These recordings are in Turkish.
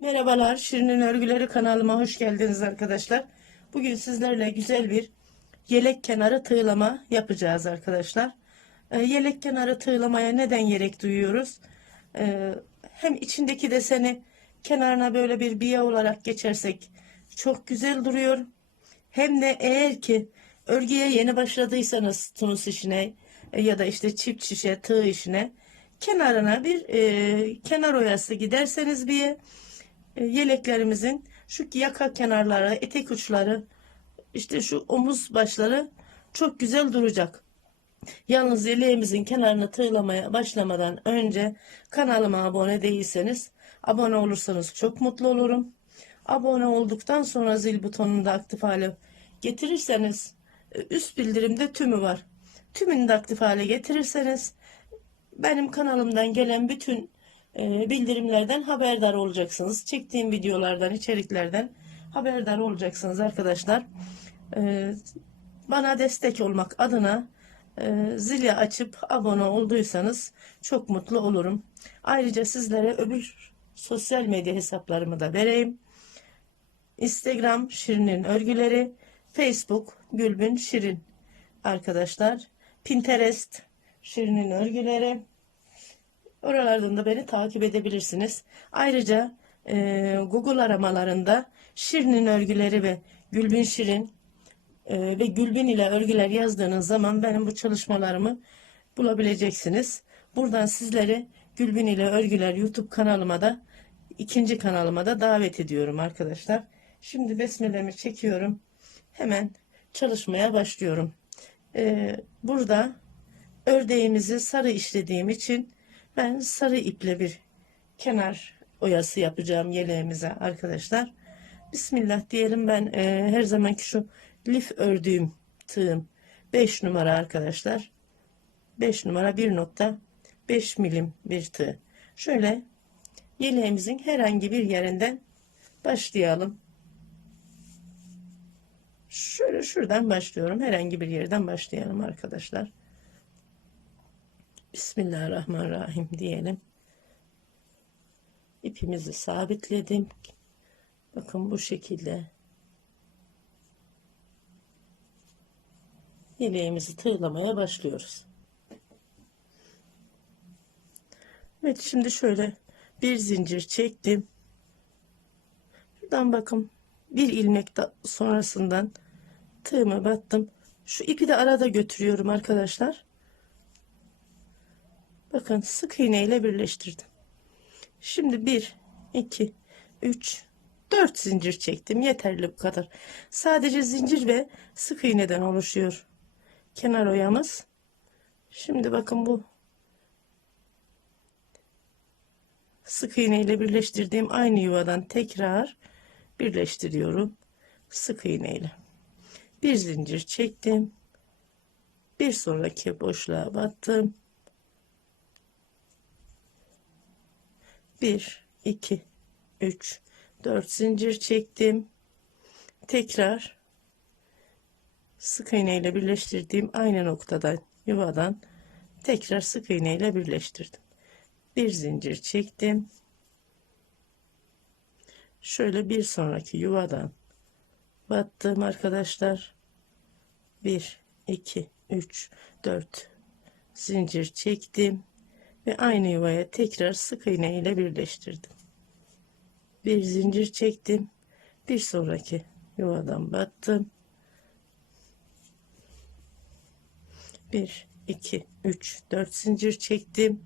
Merhabalar, Şirin'in Örgüleri kanalıma hoş geldiniz arkadaşlar. Bugün sizlerle güzel bir yelek kenarı tığlama yapacağız arkadaşlar. Ee, yelek kenarı tığlamaya neden gerek duyuyoruz? Ee, hem içindeki deseni kenarına böyle bir biye olarak geçersek çok güzel duruyor. Hem de eğer ki örgüye yeni başladıysanız tunus işine e, ya da işte çift şişe tığ işine kenarına bir e, kenar oyası giderseniz bir e, yeleklerimizin şu yaka kenarları, etek uçları, işte şu omuz başları çok güzel duracak. Yalnız yeleğimizin kenarını tığlamaya başlamadan önce kanalıma abone değilseniz abone olursanız çok mutlu olurum. Abone olduktan sonra zil butonunu da aktif hale getirirseniz e, üst bildirimde tümü var. Tümünü de aktif hale getirirseniz benim kanalımdan gelen bütün e, bildirimlerden haberdar olacaksınız. Çektiğim videolardan, içeriklerden haberdar olacaksınız arkadaşlar. E, bana destek olmak adına e, zili açıp abone olduysanız çok mutlu olurum. Ayrıca sizlere öbür sosyal medya hesaplarımı da vereyim. Instagram Şirin'in örgüleri, Facebook Gülbün Şirin arkadaşlar. Pinterest Şirin'in örgüleri. Oralardan da beni takip edebilirsiniz. Ayrıca e, Google aramalarında Şirin'in örgüleri ve Gülbin Şirin e, ve Gülbin ile örgüler yazdığınız zaman benim bu çalışmalarımı bulabileceksiniz. Buradan sizleri Gülbin ile örgüler YouTube kanalıma da ikinci kanalıma da davet ediyorum arkadaşlar. Şimdi besmelemi çekiyorum. Hemen çalışmaya başlıyorum. E, burada ördeğimizi sarı işlediğim için ben sarı iple bir kenar oyası yapacağım yeleğimize arkadaşlar. Bismillah diyelim ben e, her zamanki şu lif ördüğüm tığım 5 numara arkadaşlar. 5 numara 1.5 milim bir tığ. Şöyle yeleğimizin herhangi bir yerinden başlayalım. Şöyle şuradan başlıyorum. Herhangi bir yerden başlayalım arkadaşlar. Bismillahirrahmanirrahim diyelim. İpimizi sabitledim. Bakın bu şekilde. Yeleğimizi tığlamaya başlıyoruz. Evet şimdi şöyle bir zincir çektim. Şuradan bakın bir ilmek da sonrasından tığıma battım. Şu ipi de arada götürüyorum arkadaşlar. Bakın sık iğne ile birleştirdim. Şimdi 1, 2, 3, 4 zincir çektim. Yeterli bu kadar. Sadece zincir ve sık iğneden oluşuyor. Kenar oyamız. Şimdi bakın bu sık iğne ile birleştirdiğim aynı yuvadan tekrar birleştiriyorum. Sık iğne ile. Bir zincir çektim. Bir sonraki boşluğa battım. 1 2 3 4 zincir çektim. Tekrar sık iğne ile birleştirdiğim aynı noktadan yuvadan tekrar sık iğne ile birleştirdim. Bir zincir çektim. Şöyle bir sonraki yuvadan battım arkadaşlar. 1 2 3 4 zincir çektim ve aynı yuvaya tekrar sık iğne ile birleştirdim. Bir zincir çektim. Bir sonraki yuvadan battım. 1 2 3 4 zincir çektim.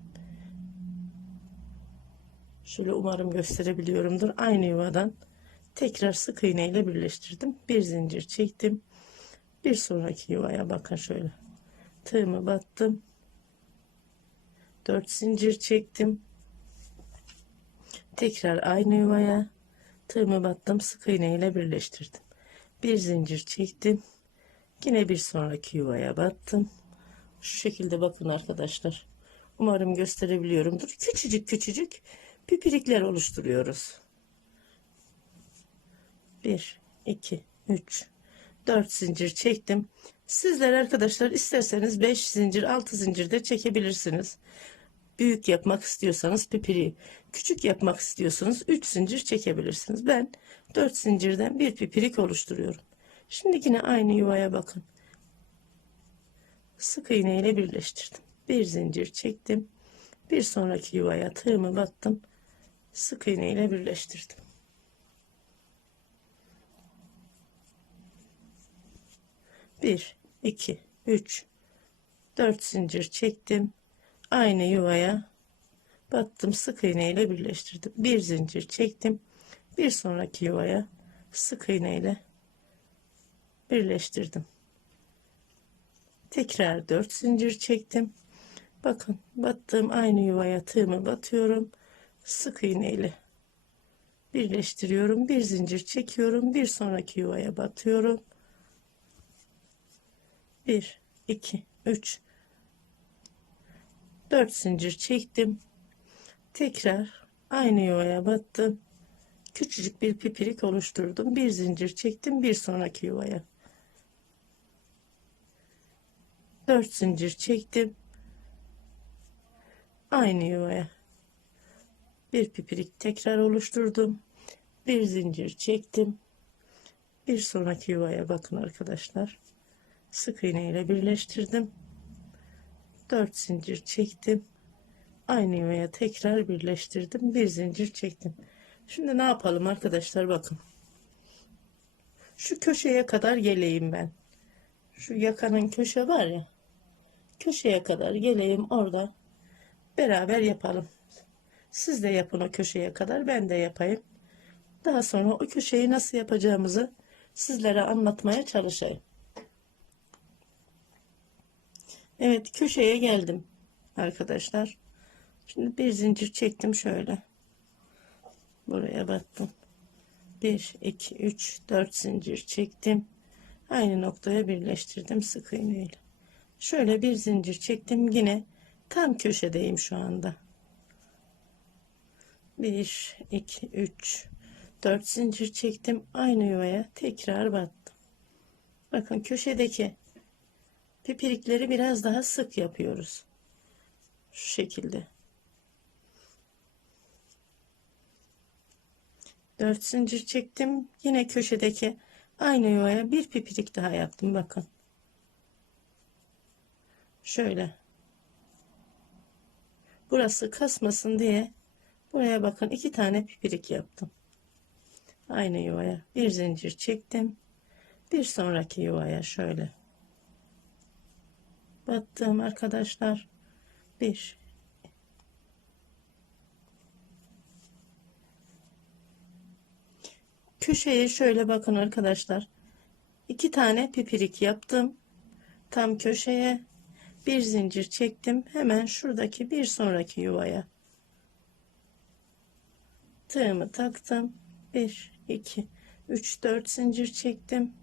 Şöyle umarım gösterebiliyorumdur. Aynı yuvadan tekrar sık iğne ile birleştirdim. Bir zincir çektim. Bir sonraki yuvaya bakın şöyle. Tığımı battım 4 zincir çektim. Tekrar aynı yuvaya tığımı battım sık iğne ile birleştirdim. Bir zincir çektim. Yine bir sonraki yuvaya battım. Şu şekilde bakın arkadaşlar. Umarım gösterebiliyorumdur. Küçücük küçücük pipirikler oluşturuyoruz. 1 2 3 4 zincir çektim. Sizler arkadaşlar isterseniz 5 zincir 6 zincir de çekebilirsiniz büyük yapmak istiyorsanız pipiri küçük yapmak istiyorsanız 3 zincir çekebilirsiniz. Ben 4 zincirden bir pipirik oluşturuyorum. Şimdi yine aynı yuvaya bakın. Sık iğne ile birleştirdim. Bir zincir çektim. Bir sonraki yuvaya tığımı battım. Sık iğne ile birleştirdim. Bir, iki, üç, dört zincir çektim. Aynı yuvaya battım. Sık iğne ile birleştirdim. Bir zincir çektim. Bir sonraki yuvaya sık iğne ile birleştirdim. Tekrar 4 zincir çektim. Bakın battığım aynı yuvaya tığımı batıyorum. Sık iğne ile birleştiriyorum. Bir zincir çekiyorum. Bir sonraki yuvaya batıyorum. 1 2 3 4 zincir çektim. Tekrar aynı yuvaya battım. Küçücük bir pipirik oluşturdum. Bir zincir çektim. Bir sonraki yuvaya. 4 zincir çektim. Aynı yuvaya. Bir pipirik tekrar oluşturdum. Bir zincir çektim. Bir sonraki yuvaya bakın arkadaşlar. Sık iğne ile birleştirdim. 4 zincir çektim. Aynı yuvaya tekrar birleştirdim. Bir zincir çektim. Şimdi ne yapalım arkadaşlar bakın. Şu köşeye kadar geleyim ben. Şu yakanın köşe var ya. Köşeye kadar geleyim orada. Beraber yapalım. Siz de yapın o köşeye kadar ben de yapayım. Daha sonra o köşeyi nasıl yapacağımızı sizlere anlatmaya çalışayım. Evet köşeye geldim arkadaşlar. Şimdi bir zincir çektim şöyle. Buraya battım. 1 2 3 4 zincir çektim. Aynı noktaya birleştirdim sık iğneyle. Şöyle bir zincir çektim yine tam köşedeyim şu anda. 1 2 3 4 zincir çektim aynı yuvaya tekrar battım. Bakın köşedeki pipirikleri biraz daha sık yapıyoruz. Şu şekilde. 4 zincir çektim. Yine köşedeki aynı yuvaya bir pipirik daha yaptım. Bakın. Şöyle. Burası kasmasın diye buraya bakın iki tane pipirik yaptım. Aynı yuvaya bir zincir çektim. Bir sonraki yuvaya şöyle. Battım arkadaşlar. Bir, köşeye şöyle bakın arkadaşlar. iki tane pipirik yaptım. Tam köşeye bir zincir çektim. Hemen şuradaki bir sonraki yuvaya. Tığımı taktım. 1 2 3 4 zincir çektim.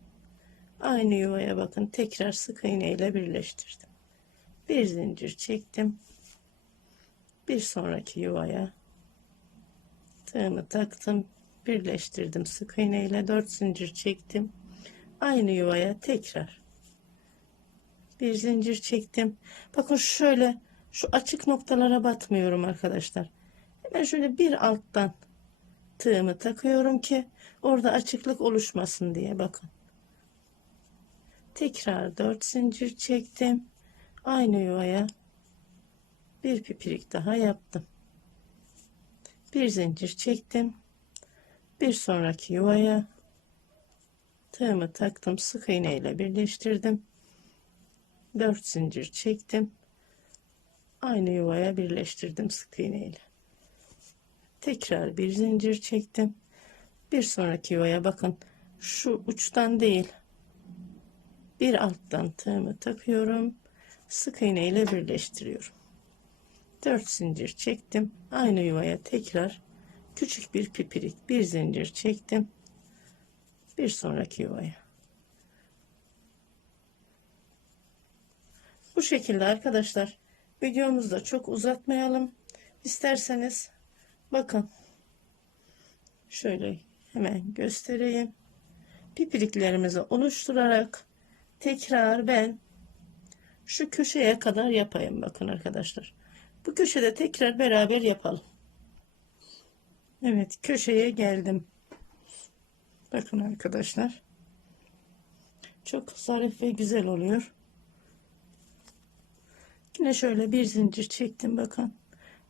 Aynı yuvaya bakın. Tekrar sık iğne ile birleştirdim. Bir zincir çektim. Bir sonraki yuvaya tığımı taktım. Birleştirdim sık iğne ile 4 zincir çektim. Aynı yuvaya tekrar bir zincir çektim. Bakın şöyle şu açık noktalara batmıyorum arkadaşlar. Hemen şöyle bir alttan tığımı takıyorum ki orada açıklık oluşmasın diye. Bakın. Tekrar 4 zincir çektim aynı yuvaya bir pipirik daha yaptım. Bir zincir çektim. Bir sonraki yuvaya tığımı taktım sık iğne ile birleştirdim. 4 zincir çektim. Aynı yuvaya birleştirdim sık iğne ile. Tekrar bir zincir çektim. Bir sonraki yuvaya bakın şu uçtan değil bir alttan tığımı takıyorum sık iğne ile birleştiriyorum. 4 zincir çektim. Aynı yuvaya tekrar küçük bir pipirik bir zincir çektim. Bir sonraki yuvaya. Bu şekilde arkadaşlar videomuzda çok uzatmayalım. İsterseniz bakın şöyle hemen göstereyim. Pipiriklerimizi oluşturarak tekrar ben şu köşeye kadar yapayım bakın arkadaşlar Bu köşede tekrar beraber yapalım. Evet köşeye geldim. Bakın arkadaşlar. Çok zarif ve güzel oluyor. Yine şöyle bir zincir çektim bakın.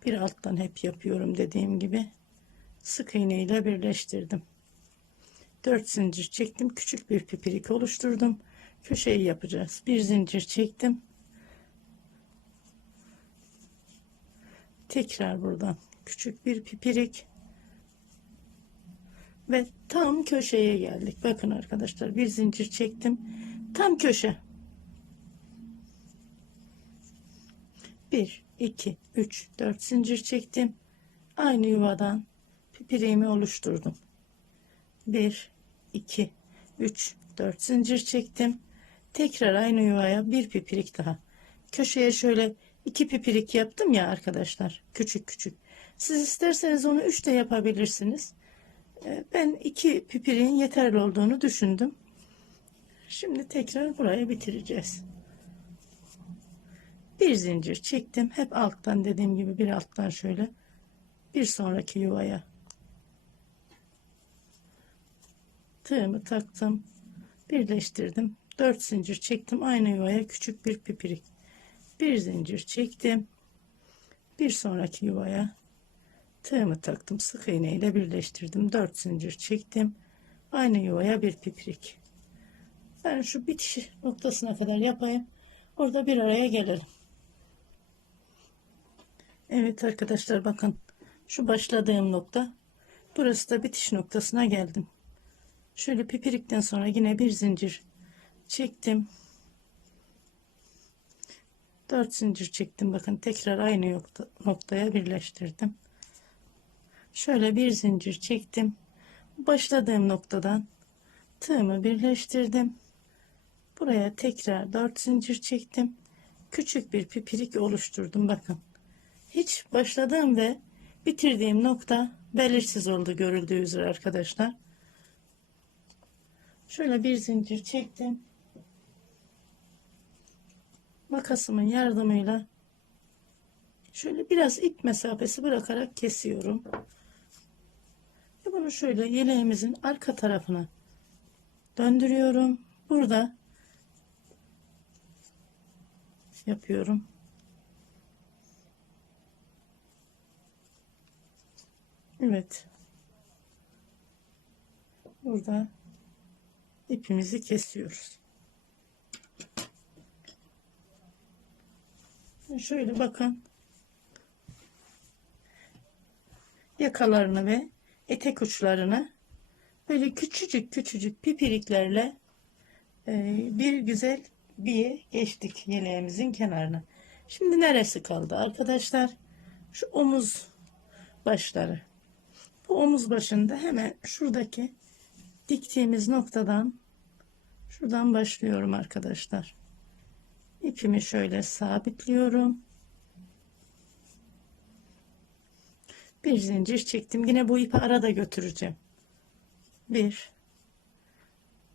Bir alttan hep yapıyorum dediğim gibi. Sık iğne ile birleştirdim. 4 zincir çektim. Küçük bir pipirik oluşturdum. Köşeyi yapacağız. Bir zincir çektim. Tekrar buradan küçük bir pipirik ve tam köşeye geldik. Bakın arkadaşlar bir zincir çektim. Tam köşe. 1 2 3 4 zincir çektim. Aynı yuvadan pipiriğimi oluşturdum. 1 2 3 4 zincir çektim. Tekrar aynı yuvaya bir pipirik daha. Köşeye şöyle iki pipirik yaptım ya arkadaşlar. Küçük küçük. Siz isterseniz onu 3 de yapabilirsiniz. Ee, Ben iki pipiriğin yeterli olduğunu düşündüm. Şimdi tekrar burayı bitireceğiz. Bir zincir çektim. Hep alttan dediğim gibi bir alttan şöyle bir sonraki yuvaya tığımı taktım. Birleştirdim. 4 zincir çektim. Aynı yuvaya küçük bir pipirik. Bir zincir çektim. Bir sonraki yuvaya tığımı taktım. Sık iğne ile birleştirdim. 4 zincir çektim. Aynı yuvaya bir pipirik. Ben şu bitiş noktasına kadar yapayım. Orada bir araya gelelim. Evet arkadaşlar bakın. Şu başladığım nokta. Burası da bitiş noktasına geldim. Şöyle pipirikten sonra yine bir zincir çektim. 4 zincir çektim. Bakın tekrar aynı nokta, noktaya birleştirdim. Şöyle bir zincir çektim. Başladığım noktadan tığımı birleştirdim. Buraya tekrar 4 zincir çektim. Küçük bir pipirik oluşturdum. Bakın. Hiç başladığım ve bitirdiğim nokta belirsiz oldu görüldüğü üzere arkadaşlar. Şöyle bir zincir çektim. Makasımın yardımıyla şöyle biraz ip mesafesi bırakarak kesiyorum. Ve bunu şöyle yeleğimizin arka tarafına döndürüyorum. Burada yapıyorum. Evet. Burada ipimizi kesiyoruz. Şöyle bakın. Yakalarını ve etek uçlarını böyle küçücük küçücük pipiriklerle e, bir güzel bir geçtik yeleğimizin kenarına. Şimdi neresi kaldı arkadaşlar? Şu omuz başları. Bu omuz başında hemen şuradaki diktiğimiz noktadan şuradan başlıyorum arkadaşlar. İpimi şöyle sabitliyorum. Bir zincir çektim. Yine bu ipi arada götüreceğim. Bir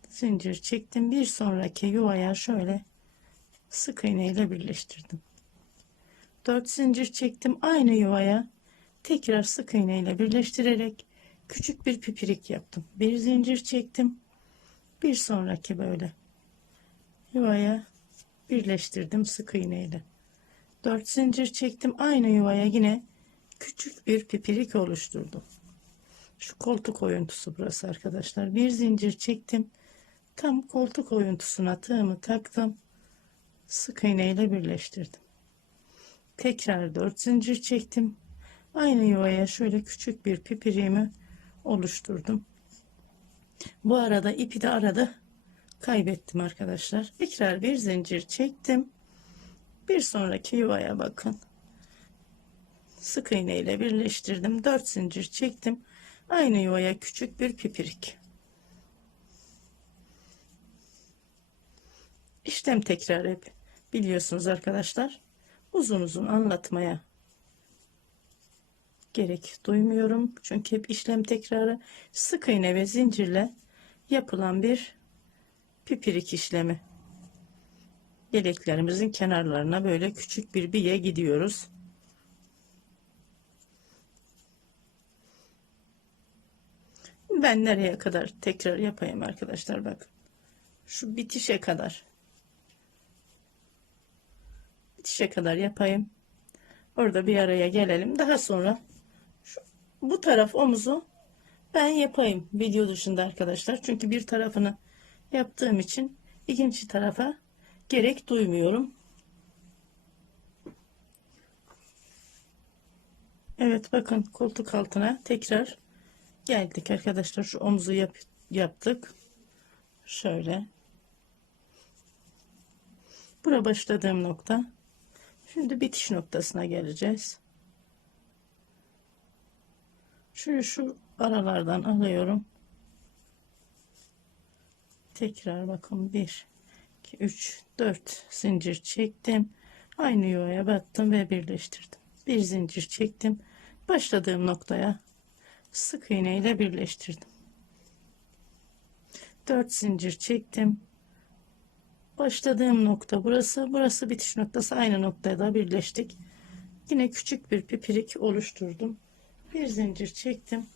zincir çektim. Bir sonraki yuvaya şöyle sık iğne ile birleştirdim. Dört zincir çektim. Aynı yuvaya tekrar sık iğne ile birleştirerek küçük bir pipirik yaptım. Bir zincir çektim. Bir sonraki böyle yuvaya birleştirdim sık iğne ile. 4 zincir çektim. Aynı yuvaya yine küçük bir pipirik oluşturdum. Şu koltuk oyuntusu burası arkadaşlar. Bir zincir çektim. Tam koltuk oyuntusuna tığımı taktım. Sık iğne ile birleştirdim. Tekrar 4 zincir çektim. Aynı yuvaya şöyle küçük bir pipiriğimi oluşturdum. Bu arada ipi de arada kaybettim arkadaşlar. Tekrar bir zincir çektim. Bir sonraki yuvaya bakın. Sık iğne ile birleştirdim. 4 zincir çektim. Aynı yuvaya küçük bir pipirik. İşlem tekrar hep biliyorsunuz arkadaşlar. Uzun uzun anlatmaya gerek duymuyorum. Çünkü hep işlem tekrarı sık iğne ve zincirle yapılan bir pipirik işlemi yeleklerimizin kenarlarına böyle küçük bir biye gidiyoruz. Ben nereye kadar tekrar yapayım arkadaşlar bak. Şu bitişe kadar. Bitişe kadar yapayım. Orada bir araya gelelim. Daha sonra şu, bu taraf omuzu ben yapayım video dışında arkadaşlar. Çünkü bir tarafını yaptığım için ikinci tarafa gerek duymuyorum. Evet bakın koltuk altına tekrar geldik arkadaşlar. Şu omuzu yap, yaptık. Şöyle. Bura başladığım nokta. Şimdi bitiş noktasına geleceğiz. Şu şu aralardan alıyorum. Tekrar bakın 1 2 3 4 zincir çektim. Aynı yuvaya battım ve birleştirdim. Bir zincir çektim. Başladığım noktaya sık iğne ile birleştirdim. 4 zincir çektim. Başladığım nokta burası. Burası bitiş noktası. Aynı noktada birleştik. Yine küçük bir pipirik oluşturdum. Bir zincir çektim.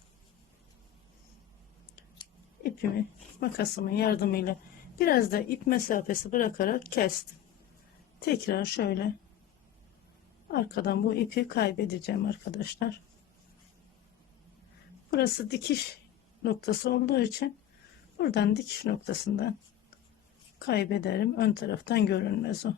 İpimi makasımın yardımıyla biraz da ip mesafesi bırakarak kestim. Tekrar şöyle arkadan bu ipi kaybedeceğim arkadaşlar. Burası dikiş noktası olduğu için buradan dikiş noktasından kaybederim. Ön taraftan görünmez o.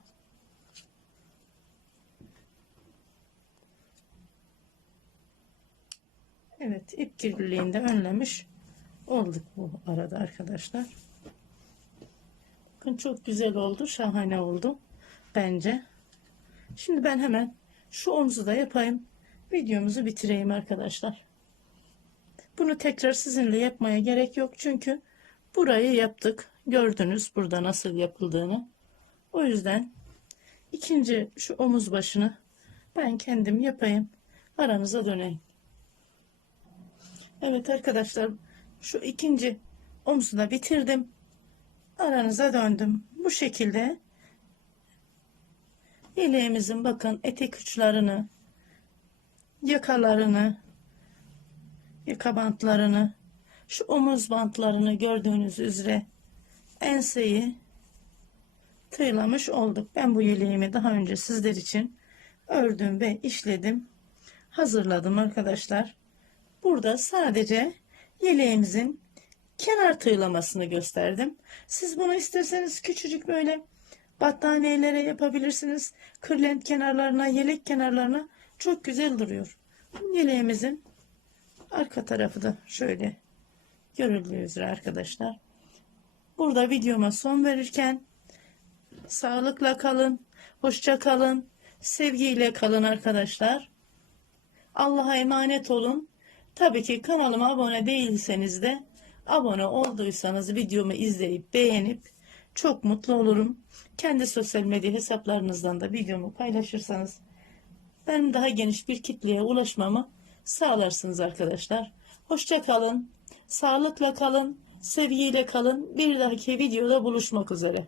Evet ip kirliliğini de önlemiş olduk bu arada arkadaşlar. Bakın çok güzel oldu. Şahane oldu. Bence. Şimdi ben hemen şu omzu da yapayım. Videomuzu bitireyim arkadaşlar. Bunu tekrar sizinle yapmaya gerek yok. Çünkü burayı yaptık. Gördünüz burada nasıl yapıldığını. O yüzden ikinci şu omuz başını ben kendim yapayım. Aranıza döneyim. Evet arkadaşlar şu ikinci omuzu da bitirdim. Aranıza döndüm. Bu şekilde yeleğimizin bakın etek uçlarını yakalarını yaka bantlarını şu omuz bantlarını gördüğünüz üzere enseyi tığlamış olduk. Ben bu yeleğimi daha önce sizler için ördüm ve işledim. Hazırladım arkadaşlar. Burada sadece yeleğimizin kenar tığlamasını gösterdim. Siz bunu isterseniz küçücük böyle battaniyelere yapabilirsiniz. Kırlent kenarlarına, yelek kenarlarına çok güzel duruyor. Yeleğimizin arka tarafı da şöyle görüldüğü üzere arkadaşlar. Burada videoma son verirken sağlıkla kalın, hoşça kalın, sevgiyle kalın arkadaşlar. Allah'a emanet olun. Tabii ki kanalıma abone değilseniz de abone olduysanız videomu izleyip beğenip çok mutlu olurum. Kendi sosyal medya hesaplarınızdan da videomu paylaşırsanız benim daha geniş bir kitleye ulaşmamı sağlarsınız arkadaşlar. Hoşça kalın, sağlıkla kalın, sevgiyle kalın. Bir dahaki videoda buluşmak üzere.